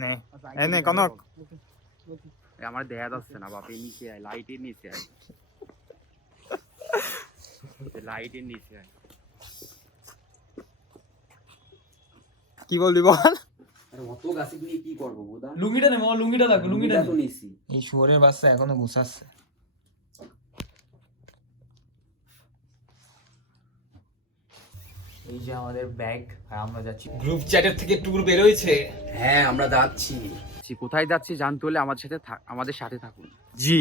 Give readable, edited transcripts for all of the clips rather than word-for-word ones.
নে এনে কনক আমার দেখা যাচ্ছে না বাপে, নিচে আয়, লাইটের নিচে আয়, লাইটের নিচে আয়। কি বলবি বল? অত গাছে নিয়ে কি করবো বোধা? লুঙ্গিটা নে মামা, লুঙ্গিটা দেখো, লুঙ্গিটা তো নিছি। এই শুয়োরের বাচ্চা এখনো গুছাচ্ছে। এই যে আমাদের ব্যাগ, আর আমরা যাচ্ছি গ্রুপ চ্যাটের থেকে ট্যুর বের হয়েছে। হ্যাঁ আমরা যাচ্ছি। কোথায় যাচ্ছি জানতে হলে আমাদের সাথে থাকুন। জি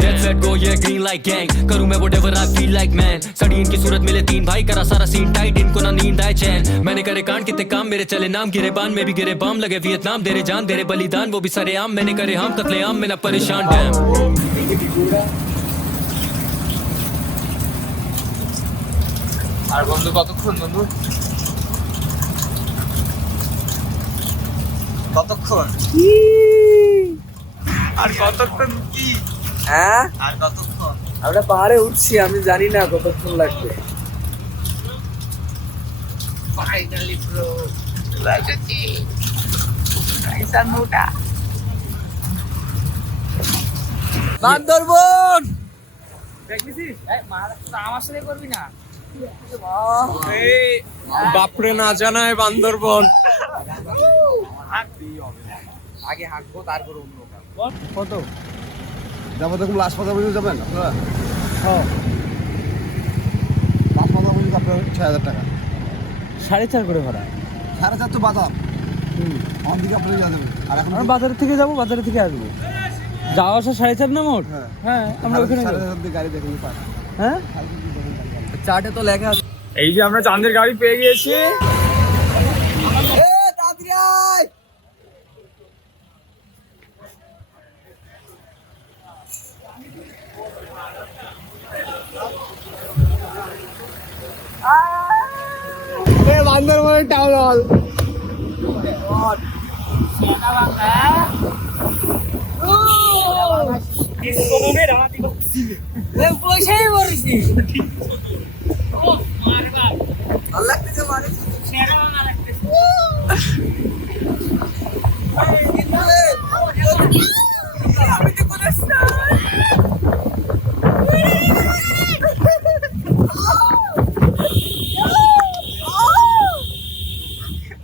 Dead set go yeah green like gang करूँ मैं whatever I feel like man सड़ी इनकी सूरत मिले तीन भाई करा सारा सीन टाइट इनको ना नींद आए चैन मैंने करे कांड कितने काम मेरे चले नाम गिरे बान में भी गिरे बाम लगे वियतनाम दे रे जान दे रे बलिदान वो भी सरे आम मैंने करे हम कतले आम में ना परेशान डैम আর বন্ধু কতক্ষণ বন্ধু? কতক্ষণ? আর কতক্ষণ কি? হ্যাঁ আর কতক্ষণ? আমরা পাহাড়ে উঠছি, আমি জানি না কতক্ষণ লাগবে। ফাইনালি ব্রো লাগছি আইসান মোটা বান্দরবন আমার সাথে করবি না? বাপরে না জানায় বান্দরবন। আগে হাঁকবো তারপর অন্য কাজ। কত যাবো তখন লাশ পাতা পর্যন্ত যাবেন আপনারা? হ্যাঁ লাশ পাতা পর্যন্ত আপনার ৬,০০০ টাকা। 4.5 করে ভাড়া। ৪,৫০০ তো বাজার আমার দিকে আপনি যাবেন। আর এখন আমরা বাজারের থেকে যাবো, বাজারের থেকে আসবো। যাওয়া আসা 4.5 না মোট? হ্যাঁ। হ্যাঁ আমরা ওখানে যাবো। ৪,৫০০ দিয়ে গাড়ি দেখুন পান। হ্যাঁ চার্টে তো লেখা আছে। এই যে আমরা চাঁদের গাড়ি পেয়ে গিয়েছি। বান্দরবনের টাউন হল।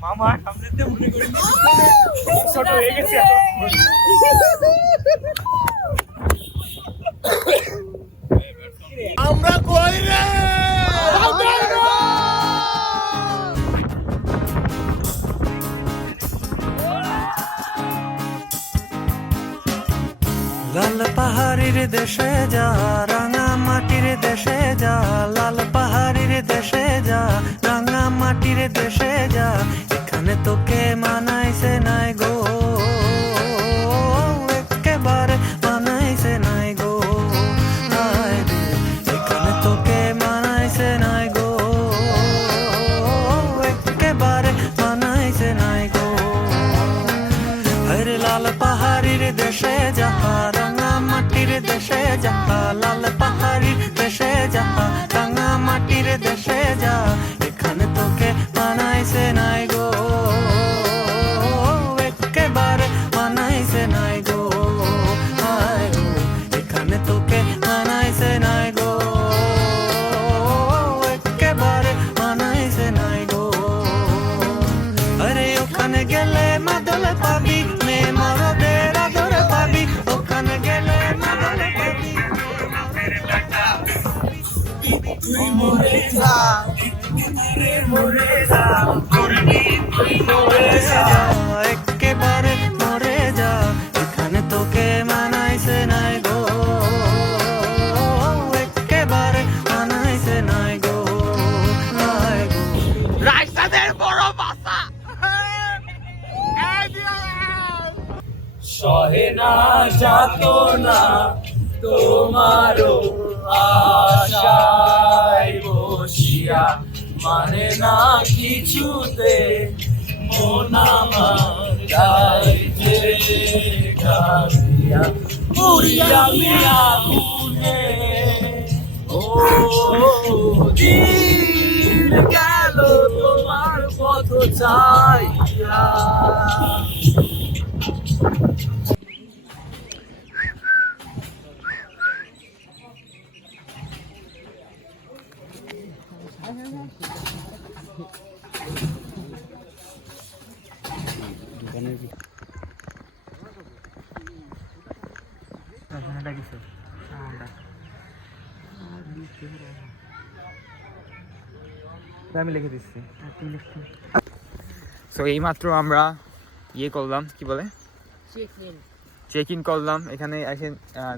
মামা সামনে মনে করি ছোট হয়ে গেছে। আমরা কই রে লাল পাহাড়ির দেশে যা রাঙা মাটির দেশে যা লাল পাহাড়ির দেশে যা রাঙা মাটির দেশে যা এখানে তোকে মানাইছে নাই গো একেবারে মানাইছে নাই গো হায় রে এখানে তোকে মানাইছে নাই গো একেবারে মানাইছে নাই গো হরে লাল পাহাড়ির দেশে যাহা রাঙা মাটির দেশে যাহা লাল পাহাড়ির দেশে যাহা রাঙা মাটির দেশে যা এখানে তোকে মানাইছে নাই গো একেবারে মানাইছে নাই গো হায় গো এখানে তোকে মানাইছে নাই গো একেবারে মানাইছে নাই গো আরে ওখানে গেলে মাদল পাবি মে মরদের আদর পাবি ওখানে গেলে মাদল পাবি তুই মরে যা মরে যা তুই মরে যা একেবারে মরে যা এখানে তোকে মানাইছে নাই গো একেবারে মানাইছে নাই গো নাই গো রাইসাদের বড় বাসা সহে না যাতো না তোমারও আশায় বসিয়া মানে না কিছুতে মন আমার গাইতে গাইয়া উড়িয়া মিয়া গুনে ও দিন গেল তোমার তো চাই আমি লিখে দিচ্ছি। সো এইমাত্র আমরা ইয়ে করলাম, কি বলে, চেক ইন করলাম। এখানে এসে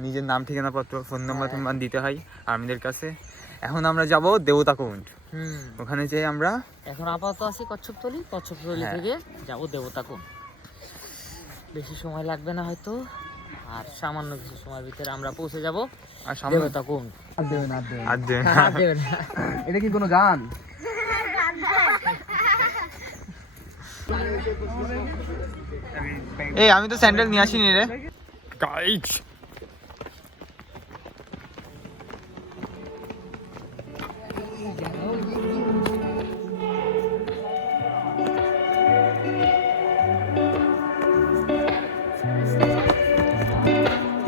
নিজের নাম ঠিকানাপত্র ফোন নাম্বার টম্বার দিতে হয় আর্মিদের কাছে। এখন আমরা যাব দেবতাকুণ্ড। ওখানে যেয়ে আমরা এখন আপাতত আছি কচ্ছপতলি থেকে যাব দেবতাকুণ্ড। বেশি সময় লাগবে না হয়তো, আর সামান্য কিছু সময়ের ভিতরে আমরা পৌঁছে যাব আর সামনে দেবতাকুণ্ড। আর দেবে না। এটা কি কোনো গান? এই আমি তো স্যান্ডেল নিয়ে আসিনি রে গাইস।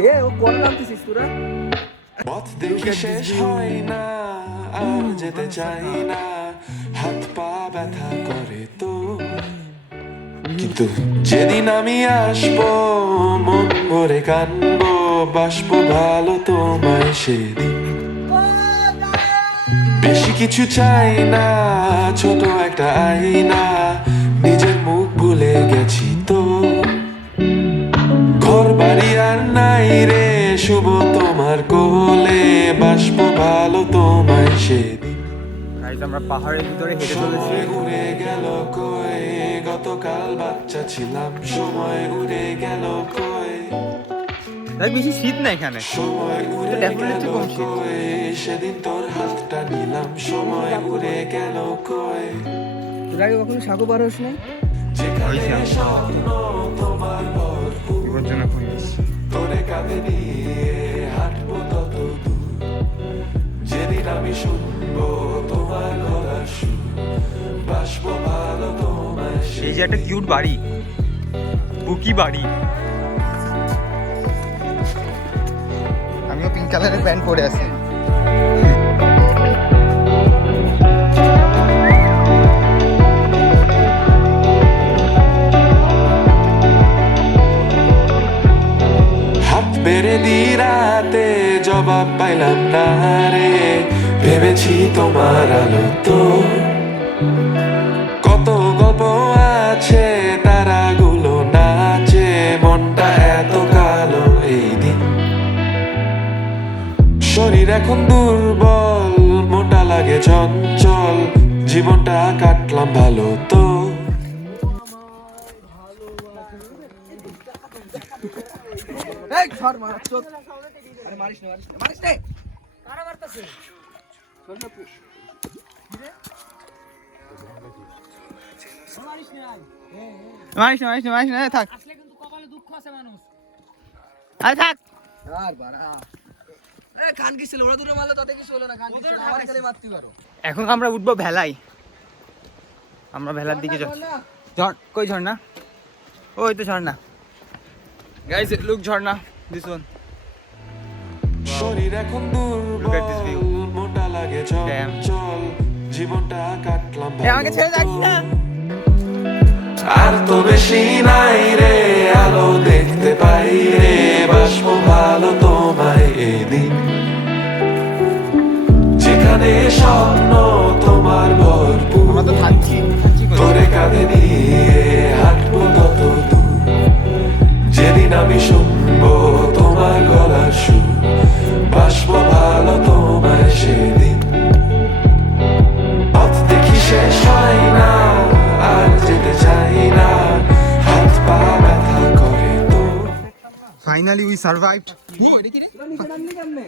এ ও কোন নামতেছিস তোরা? পথ দেখে শেষ হয় না, আর যেতে চাই না, হাত পা ব্যথা করে তো, কিন্তু যেদিন আমি আসবো মন ভরে কানবো, বাসবো ভালো তোমায় সেদিন। বেশি কিছু চাই না, ছোট একটা আয়না, নিজের মুখ ভুলে গেছি তো, ঘর বাড়ি আর নাই রে, শুভ তোমার কোলে, বাসবো ভালো তোমায় সেদিন। গাইস আমরা পাহাড়ের ভিতরে হেঁটে চলেছি। সময় উড়ে গেল কই, গতকাল বাচ্চা ছিলাম, সময় উড়ে গেল কই, দেখ বেশি শীত না এখানে, সময় উড়ে definitely গেল কম শীত। কই, সেদিন তোর হাতটা নিলাম, সময় উড়ে গেল কই, তোর আগে কখনো সাগো বার হোস নাই? যেখানে স্বপ্ন তোমার ভরপুর, বিপজ্জনক পরিবেশ। তোরে কাঁধে নিয়ে হাঁটবো তত দূর, যেদিন আমি শুনবো তোমার গলার সুর, বাসবো ভালো তোমায় এই যে একটা কিউট বাড়ি, বুকি বাড়ি। আমিও পিঙ্ক কালারের প্যান্ট পরে আছি। হাত বেড়ে দি রাতে, জবাব পাইলাম না রে, ভেবেছি তোমার আলো তো, কত গল্প আছে তারাগুলো নাচে, মনটা এত কালো এই দিন, শরীর এখন দুর্বল, মোটা লাগে চঞ্চল, জীবনটা কাটলাম ভালো তো, এই ছাড় মার চোখ। আরে মারিস না মারিস না। কারা মারতাছে? মারিস না, থাক। আসলে কিন্তু কপালে দুঃখ আছে মানুষ। আরে থাক। আর বাড়া। এ খান কি ছিল? ওরা দূরে মারলো তাতে কিছু হলো না। খান কি ছিল? আমার খালি মারতে পারো। এখন আমরা উঠবো ভেলায়। আমরা ভেলার দিকে যাচ্ছি। কই ঝর্ণা? ওই তো ঝর্ণা। গাইস লুক ঝর্ণা, দিস ওয়ান। শরীর এখন Look at this view. দুর্বল, মোটা লাগে চঞ্চল, জীবনটা কাটলাম ভালো আমাকে ছেড়ে যাস না। আর তো বেশি নাই রে, আলো দেখতে পাই রে, বাসবো ভালো তোমায় এদিন, যেখানে স্বপ্ন তোমার ভরপুর, আমরা তো থাকছি। তোরে কাঁধে নিয়ে হাঁটবো তত দূর, যেদিন আমি শুনবো তোমার গলার সুর, বাসবো ভালো তোমায় সেদিন, পথ দেখি শেষ হয় না, আর যেতে চাই না, হাত পা ব্যথা করে তো। Finally we survived. নিচে নামলি কেমনে?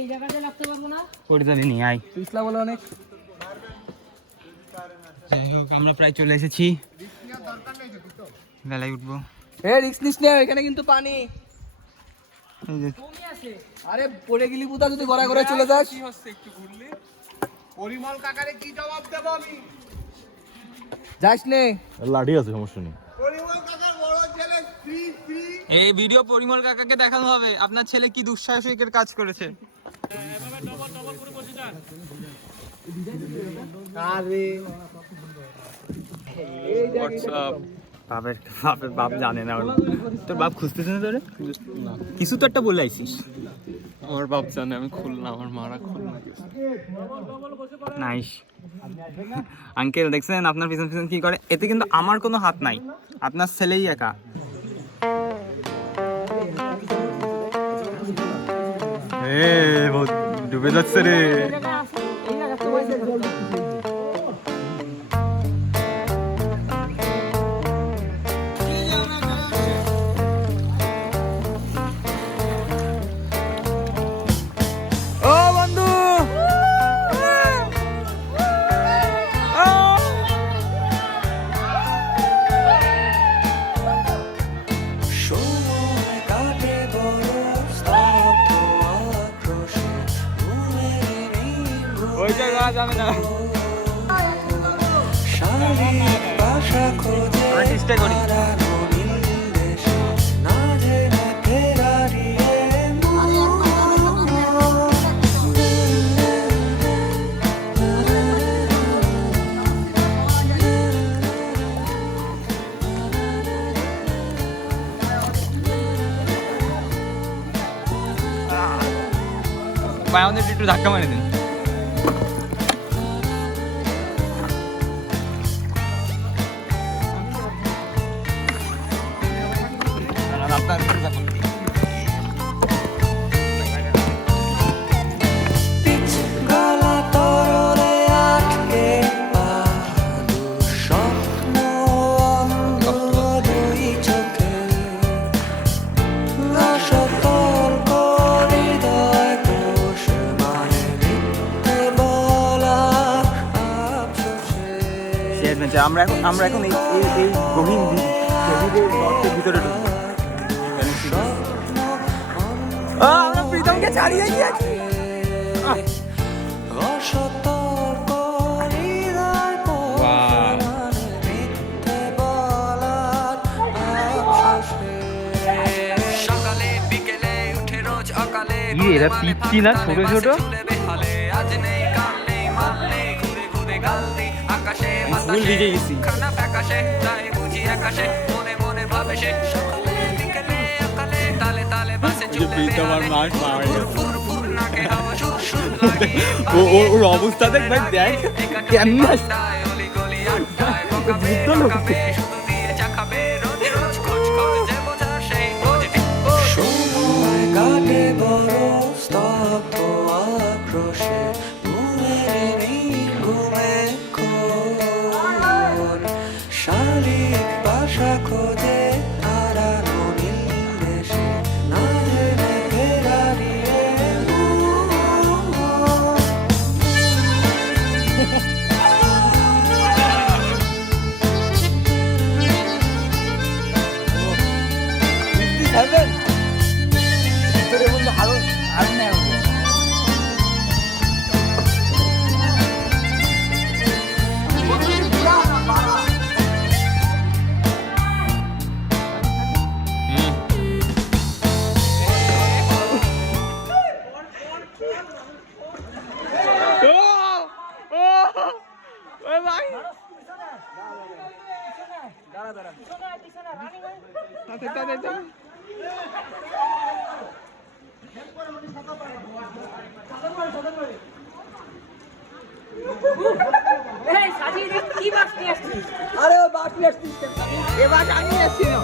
এই জায়গাটা লাগতে পারবো না। পরিতালি নি আই। পিছলা বলে অনেক। যাই হোক আমরা প্রায় চলে এসেছি। বেলায় উঠবো। এ রিস্ক নিস না, এখানে কিন্তু পানি। এই যে আরে পড়ে গেলি পুতা যদি গড়ায় গড়ায় চলে যাস। পরিমল কাকারে কি জবাব দেব আমি? যাস নে, লাঠি আছে, সমস্যা নেই। পরিমল কাকার বড় ছেলে ফ্রি ফ্রি। এই ভিডিও পরিমল কাকাকে দেখানো হবে আপনার ছেলে কি দুঃসাহসিকের কাজ করেছে। আরে বাপের বাপ জানে না, তোর বাপ খুঁজতেছে না তোরে, কিছু তো একটা বলে আইছিস। আমার বাপ জানে আমি খুলনা, আমার মারা খুলনা গেছে। নাইস আঙ্কেল, দেখছেন আপনার পিছন পিছন কি করে, এতে কিন্তু আমার কোনো হাত নাই, আপনার ছেলেই একা। ডুবে যাচ্ছে রে। ও বন্ধু, সময় কাটে বড় স্তব্ধ আক্রোশে, ঘুমের নির্ঘুম ওই জায়গা যাবে না, শারীরিক ভাষা খোঁজে আমরা চেষ্টা করি। হারানো নীলদেশে, না জেনে ফেরারিয়ে আমাদের একটু ধাক্কা মারে দিন। গলা তরলে আটকে পা, দুঃস্বপ্ন অন্ধ দুই চোখে, অসতর্ক হৃদয় কোষ মানে মিথ্যে বলা আফসোসে। আমরা এখন এই গভীর গর্তের ভিতরে ঢুকবো। আমরা প্রীতমকে ছাড়িয়ে গিয়েছি। অসতর্ক হৃদয় কোষ মানে মিথ্যে বলা আফসোসে। সকালে বিকেলে উঠে রোজ অকালে, এরা পিচ্ছি না ছোট ছোট? আজ নেই কাল নেই মাল নেই, ঘুরে ঘুরে গাল দিই আকাশে ফুল ভিজে গেছি। খানা ফ্যাকাশে তাই বুঝি আকাশে, মনে মনে ভাবে সে সকালে বিকেলে অকালে, তালে তালে বাসে চলে ফুর ফুর নাকে হাওয়া সুর সুর লাগে। ওর অবস্থা দেখ ভাই, দেখ কেমন অলি গলি আড্ডায় বকাবে বকাবে, শুধু দিয়ে চাখাবে রোজ রোজ খোঁজ খোঁজ যে বোঝা সেই বোঝে। সময় কাটে বড় স্তব্ধ আক্রোশে, ঘুমের ঘুমে কোন শারীরিক ভাষা খোঁজে হারানো নীলদেশে, না জেনে ফেরারিয়ে ভিতরে বন্ধু আরো আরো নেই। আরে ও বাস নিয়ে আসছিস কেন? এ বাস আমি নিয়ে আসছি না।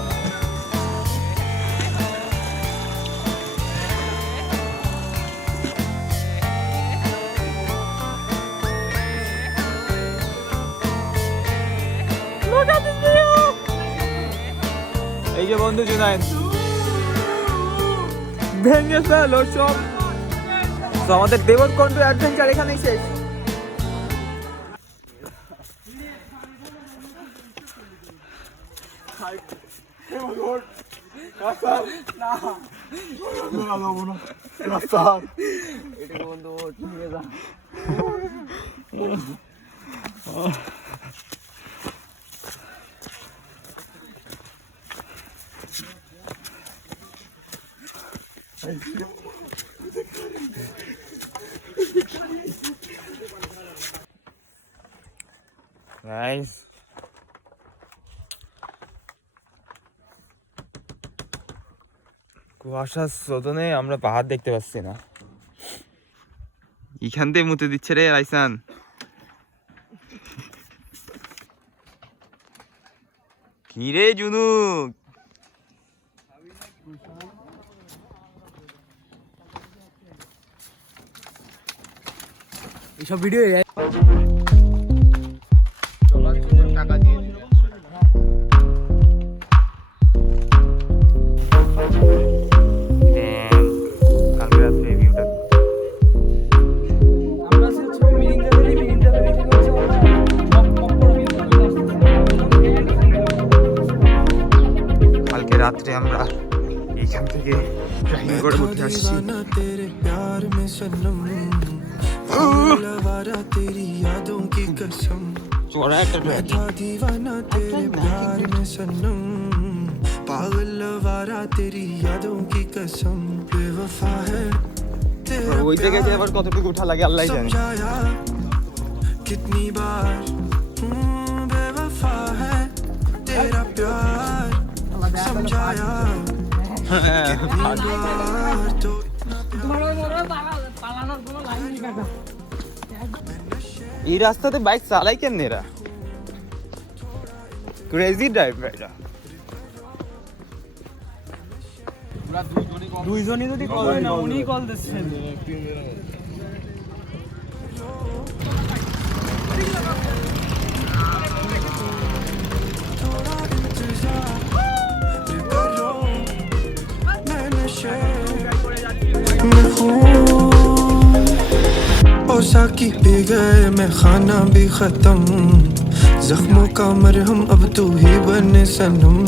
এই যে বন্ধু জুনায়েদ ভেঙে ফেল সব। তো আমাদের দেবরকণ্ঠ অ্যাডভেঞ্চার এখানেই শেষ। রাস্তা এটা বন্ধু নিয়ে যা। গাইস কুয়াশার শোধনে আমরা পাহাড় দেখতে পাচ্ছি না। এখান থেকে মুতে দিচ্ছে রে রাইসান। কি রে জুনু? এইসব ভিডিও টাকা দিয়ে দিবে। কালকে রাত্রে ভিউটা আমরা হচ্ছে মিনিংটা দেখে হচ্ছে কালকে রাত্রে আমরা এইখান থেকে ড্রাইভিং করে উঠে আসছি। तेरे प्यार में सनम पागलवारा तेरी यादों की कसम চড়া একটা मैं था दीवाना तेरे प्यार में सनम पागलवारा तेरी यादों की कसम बेवफा है तेरा ওই জায়গায় प्यार আবার कतটুকু উঠা লাগে আল্লাহই জানে। समझाया कितनी बार बेवफा है तेरा प्यार समझाया कितनी बार तो এই রাস্তাতে বাইক চালাই কেন এরা? ক্রেজি ড্রাইভ এটা। দুইজনই যদি কল হয় না উনিই কল দিচ্ছেন। साकी पी गए मैं खाना भी खत्म जख्मों का मरहम अब तू ही बने सनम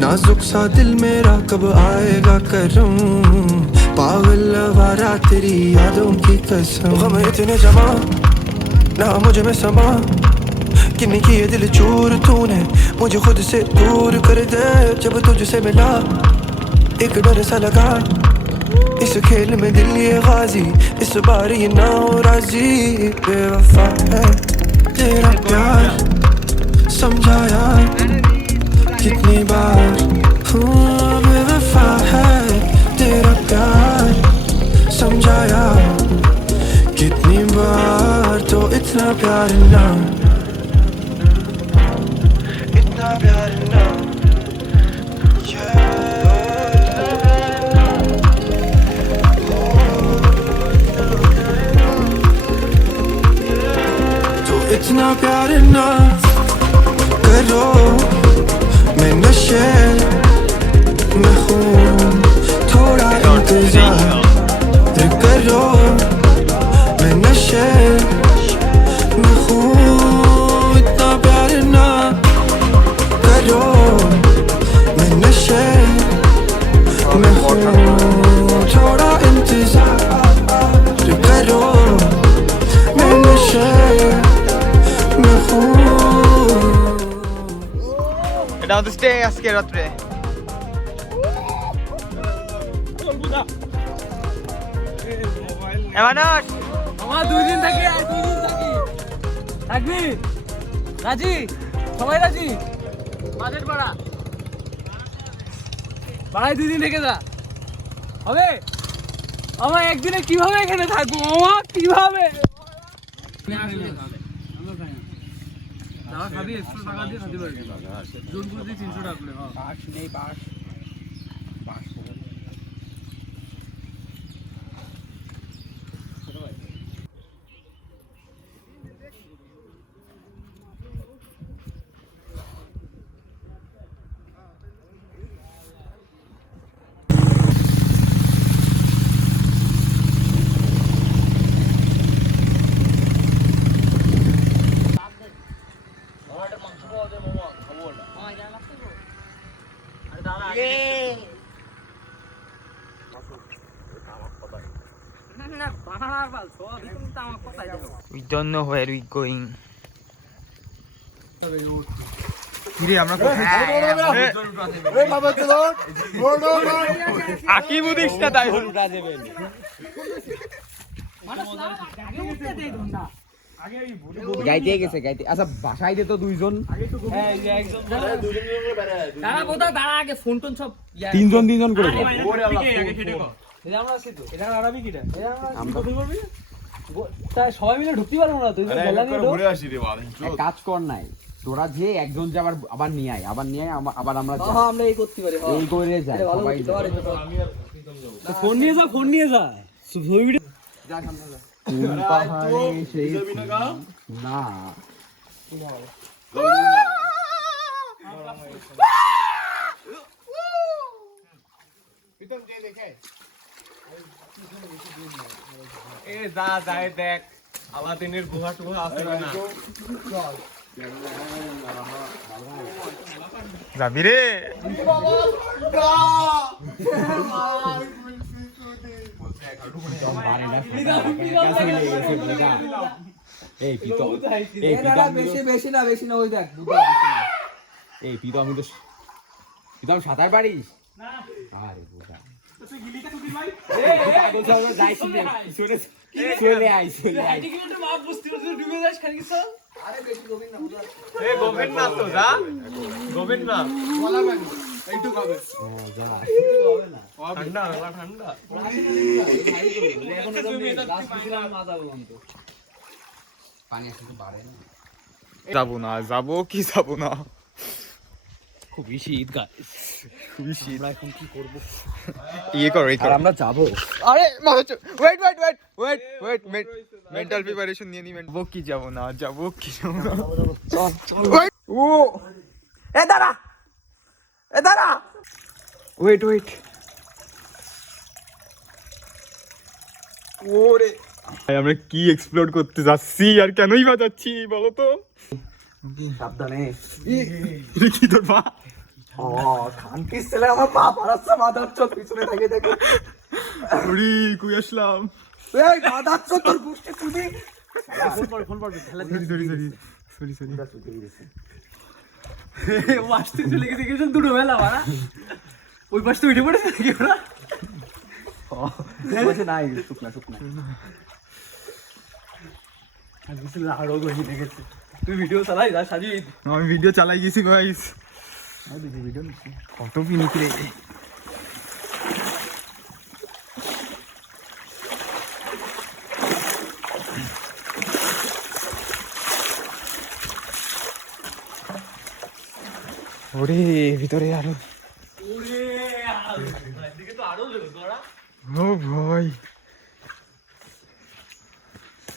नाजुक सा दिल मेरा कब आएगा करम पागल आवारा तेरी यादों की कसम गम इतने जमा ना मुझे में समा किन्नी की ये दिल चूर तूने मुझे खुद से दूर कर दे जब तुझसे मिला एक डर सा लगा इस खेल में दिल ये गाजी इस बार ये ना हो राजी बेवफा है तेरा प्यार समझाया कितनी बार बेवफा है तेरा प्यार समझाया कितनी बार तो इतना प्यार ना इतना प्यार ना इतना प्यार ना करो मैं नशे में हूँ थोड़ा इंतजार करो मैं नशे में हूँ इतना प्यार ना करो मैं नशे में हूँ थोड़ा इंतजार करो मैं नशे এটা আমাদের স্টে আজকে রাত্রে। এমানস আমার 2 দিন থাকি আর 2 দিন থাকি থাকবি রাজি সবাই রাজি বাজেট বাড়া বাড়াই 2 দিন থেকে যা হবে আমার একদিনে কিভাবে এখানে থাকবো মামা কিভাবে খাবি 100 টাকা দিয়ে খাতে পারবি জোনপুর দিয়ে 300 টাকা করে পাস নেই pass We don't know where we going. কিরে আমরা আকিব উদিশটা তাই উল্টা দেবেন গাইতে গেছে গাইতে আচ্ছা বাসায় দে তো দুইজন দাঁড়া বোধা দাঁড়া আগে ফোন টোন সব তিনজন করে সবাই মিলে ঢুকতে পারবো না তুই এক কাজ কর নাই তোরা যে একজন যে আবার নিয়ে আয় আবার আমরা আমরা এই করতে পারি এই করে যাই সবাই ফোন নিয়ে যা কোন পাহাড়ে সেই না এ যা যায় দেখ আলাদিনের গুহা টুহা আছে না যাবি রে এই পিতো বেশি না ওই দেখ এই পিতো আমি তো পিতো সাঁতার পারিস আরে বুঝা চলে আই গোবিন্দ না তো যা গোবিন্দ না ঠান্ডা যাবো না খুবই শীত গাইস খুবই শীত আমরা এখন কি করব ইয়ে করো আমরা যাবো আরে ওয়েট মেন্টাল প্রিপারেশন নিয়ে নি যাবো না চল ও এ দাঁড়া ওয়েট ওরে আমরা কি এক্সপ্লোর করতে যাচ্ছি আর কেনই বা যাচ্ছি বলো তো সাবধানে কি তোর পা খানকির ছেলে আমার পা পাড়াচ্ছে মাদারচ পিছনে থাকে দেখো উড়ি কই আসলাম এই মাদারচ তোর গুষ্টি তুই ফোন পড়বে সরি ওয়াশতে চলে গেছে দুটো বেলা বাড়া ওই পাশে উঠে পড়েছে নাকি ওরা বসে নাই শুকনা আরো গহি দেখেছে তুই ভিডিও চালাই যা সাজিদ আমি ভিডিও চালাই গেছি গাইস কত পিনিক রে ওরে ভিতরে আরো ও ভাই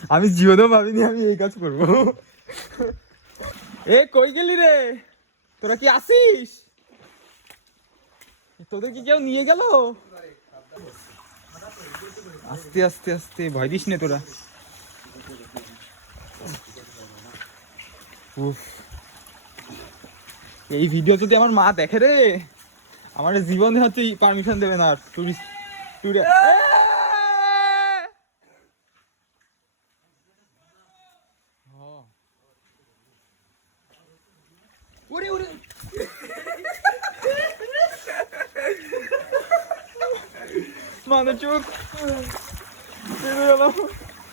আমি জীবনেও ভাবিনি আমি এই কাজ করবো এ কই গেলি রে তোরা কি আসিস তোদের কি কেউ নিয়ে গেল আস্তে ভয় দিস নে তোরা উফ এই ভিডিও যদি আমার মা দেখে রে আমার জীবনে হচ্ছে পারমিশন দেবে না টুরিস্ট মানে চোখ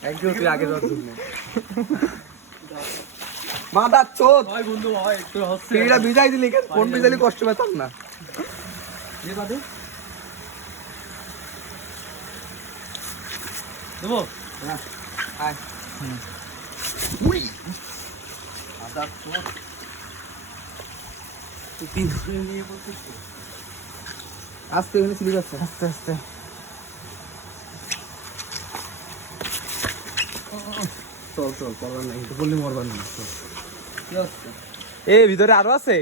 একদম তুই আগে যাওয়ার জন্য মাদারচ ভাই বন্ধু ভাই একটু হচ্ছে তুই বিদায় দিলি কোন বিদায় কষ্ট পেতাম না দেবো আয় আস্তে এখানে স্লিপ আছে আস্তে চল পড়ার নাই তো বললি মরবার না এ ভিতরে আরো আছে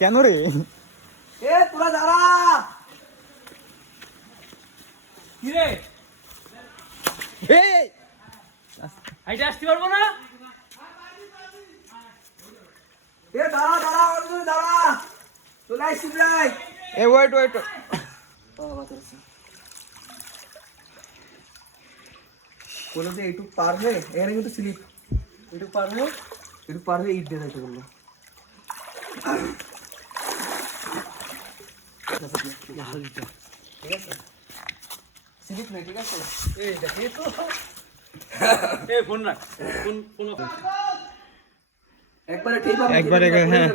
কেন রে এ তোরা দাঁড়া কি রে এই হাইটে আসতে পারবো না এ দাঁড়া অর্জুন দাঁড়া চলে আসছি প্রায় এ ওয়েট বললো যে এইটুক পার হয়ে এখানে কিন্তু স্লিপ, এইটুক পার হয়ে ইট দিয়ে যাইতে বললো। ঠিক আছে, স্লিপ নেই, ঠিক আছে। এই দেখে তো ফোন রাখ, ফোন একবারে ঠিক হবে, একবারে হ্যাঁ।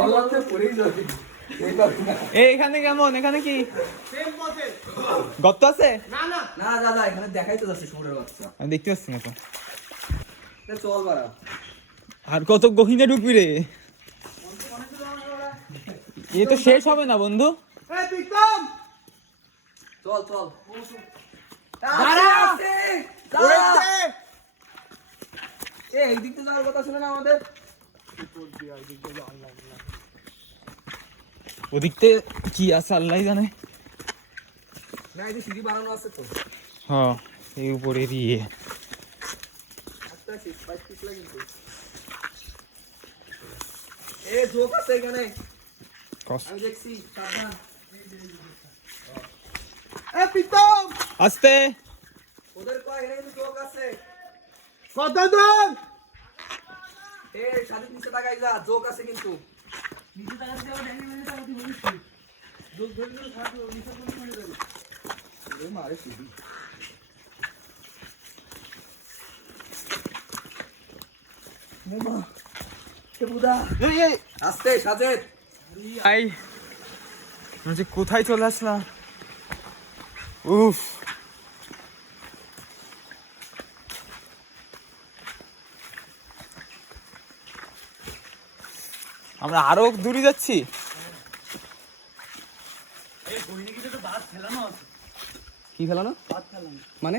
বলাতে পড়েই যাবে। এখানে কেমন, এখানে কি গর্ত আছে? না দাদা এখানে দেখাই তো যাচ্ছে শুয়োরের বাচ্চা। আমি দেখতে পাচ্ছি না তো। চল বাড়া, আর কত গহীনে ঢুকবি রে, এ তো শেষ হবে না বন্ধু। চল চল। এই দিক থেকে যাওয়ার কথা ছিল না আমাদের? ওদিকতে কি আছে আল্লাহ জানে। না এই যে সিঁড়ি বানানো আছে তো। হ্যাঁ এই উপরে দিয়ে আস্তে আস্তে স্পাইস পিছলা কিন্তু। এ জোক আছে এখানে, আমি দেখছি, সাবধান। এ পিতম আস্তে ওদের কয় এখানে কিন্তু জোক আছে। কত দূর? এ সাদিক নিচে তাকাই যা, জোক আছে কিন্তু। আস্তে সাজেদ, আই মানে কোথায় চলে আসলাম। উফ আমরা আরো দূরে যাচ্ছি। কি ফেলানো মানে?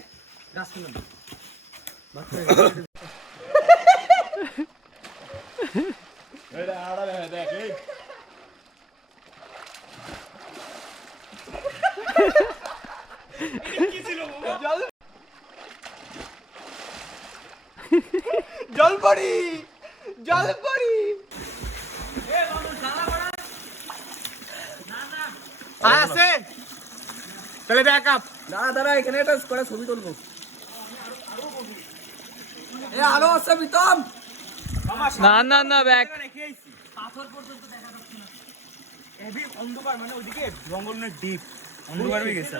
জলপরি জলপরি আছে চলে ব্যাক আপ। দাঁড়া দাঁড়া, এখানে একটা করে ছবি তুলবো। এ আলো আছে প্রীতম। না না না ব্যাক। অন্ধকার মানে ওইদিকে জঙ্গলের ডিপ অন্ধকার হয়ে গেছে।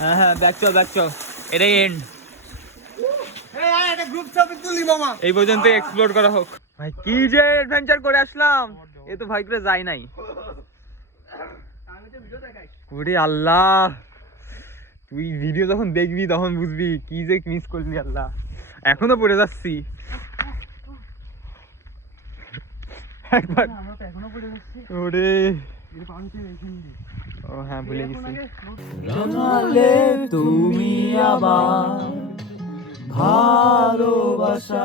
হ্যাঁ হ্যাঁ ব্যাক চল ব্যাক চল, এটাই এন্ড। গ্রুপ ছবি তুলি মামা। এই পর্যন্ত এক্সপ্লোর করা হোক। ভাই কি যে অ্যাডভেঞ্চার করে আসলাম, এ তো ভাই করে যাই নাই। ওরে আল্লাহ, তুই ভিডিও যখন দেখবি তখন বুঝবি কি যে মিস করলি। আল্লাহ এখনো পড়ে যাচ্ছি একবার। ওরে ও হ্যাঁ ভুলে গেছি। জানালে তুমি আবার ভালোবাসায়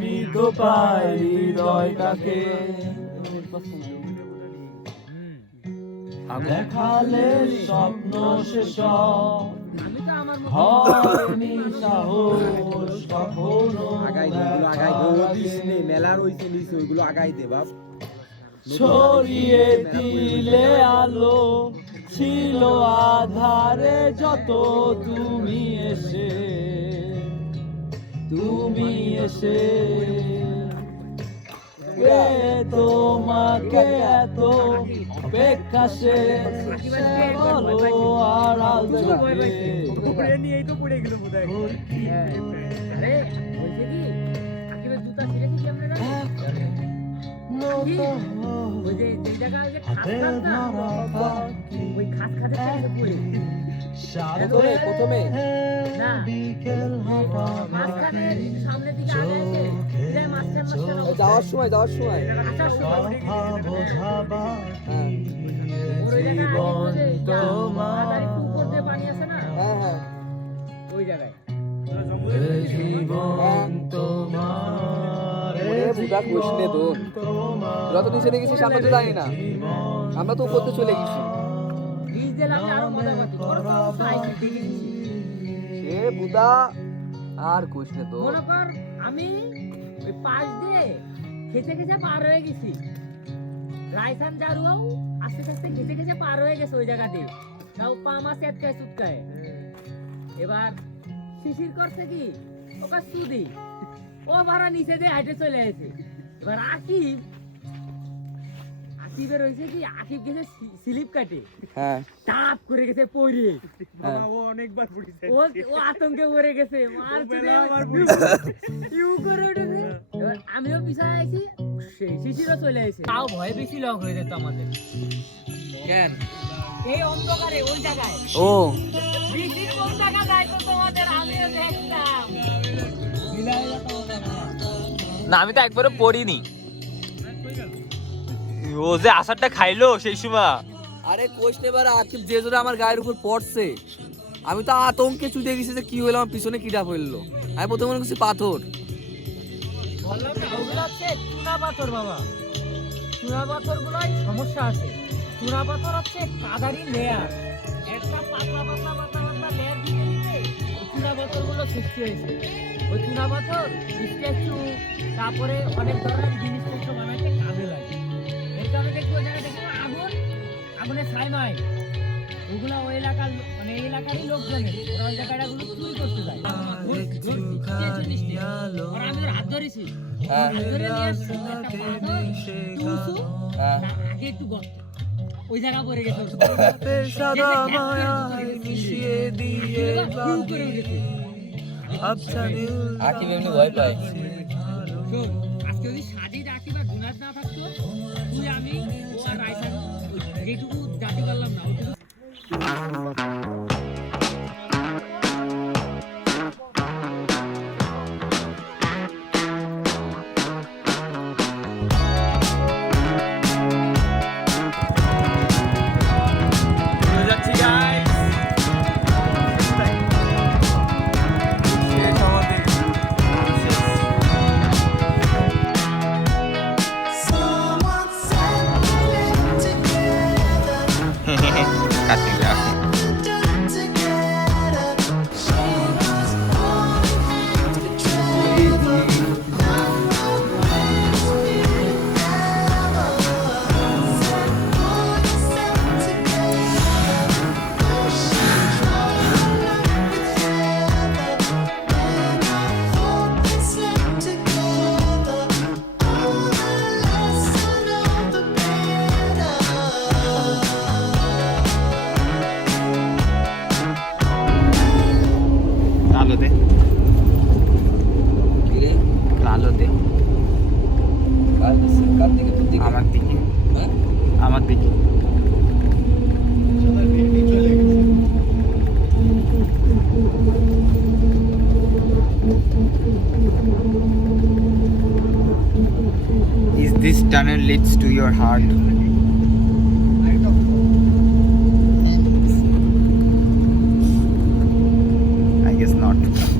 মৃত পাই হৃদয়টাকে, দেখালে স্বপ্ন শেষ হয়নি সাহস কখনো, মেলার হইছে নিচে ওইগুলো আগাই দে বাপ। ছড়িয়ে দিলে আলো ছিল আধারে যত, তুমি এসে তোমাকে এত অপেক্ষা শেষ বলো আড়াল থেকে। প্রথমে যাওয়ার সময় হ্যাঁ হ্যাঁ ওই জায়গায় যত নিচে গেছিস আমরা তো জানি না, আমরা তো করতে চলে গেছি। সে বুদা আর কোশ নে তো, আমি ওই পাশ দিয়ে খেতে পার হয়ে গেছি। রাইসান জারুও আস্তে আস্তে ঘেসে ঘেসে পার হয়ে গেছে ওই জায়গা দিয়ে, তাও পা মাছ এতকায় চুটকায়। এবার শিশির করছে কি ওকে সুদি, ও ভাড়া নিচে দিয়ে হাইটে চলে আসে। এবার আকিবের হয়েছে কি, আকিব গেছে স্লিপ কাটে, হ্যাঁ টাপ করে গেছে পড়ে, ও আতঙ্কে পড়ে গেছে, ইউ করে উঠেছে। এবার আমিও পিছায় আইছি, সেই শিশিরও চলে আসে, তাও ভয় বেশি লং হয়ে যেত আমাদের। কেন এই অন্ধকারে ওই জায়গায় ও বৃষ্টির কোন জায়গা যায় তো তোমাদের আমিও দেখতাম। না আমি তো একবারও পড়িনি। ও যে আসারটা খাইলো সেই সময়। আরে কোচ এবার আকিব যে জোরে আমার গায়ের উপর পড়ছে, আমি তো আতঙ্কে চুদে গেছি যে কি হলো, আমার পিছনে কিটা ফেললো। আমি প্রথমে মনে করছি পাথর। বললাম না ওগুলো হচ্ছে চুনা পাথর বাবা, চুনা পাথর গুলোই সমস্যা আছে। চুনা পাথর হচ্ছে কাদারি লেয়ার, একটা পাতলা পাতলা পাতলা পাতলা লেয়ার দিতে দিতে চুনা পাথর গুলো সৃষ্টি হয়েছে। ওই চুনা পাথর স্ট্যাচু, তারপরে অনেক ধরনের জিনিসপত্র বানাইতে কাজে লাগে। এর কারণে দেখি ওই জায়গায় দেখি আগুনের ছাইমাই, ওগুলা ওই এলাকার মানে এই এলাকারই লোকজনের, ওরা ওই জায়গাটা গুলো চুরি করতে যায়। ওরা আমি ওর হাত ধরেছি, হাত ধরে নিয়ে আসছি, একটা পাথর, টুসু, আগে একটু গর্ত, ওই জায়গা পড়ে গেছে, আকিব এমনি ভয় পায়। শোন, আজকে যদি সাজিদ আকিব আর গুনাদ না থাকতো, তুই আমি ও আর রাইসান যেটুকু জাতি পারলাম না ওইটুকু। আমার দিকে Is this tunnel leads to your heart?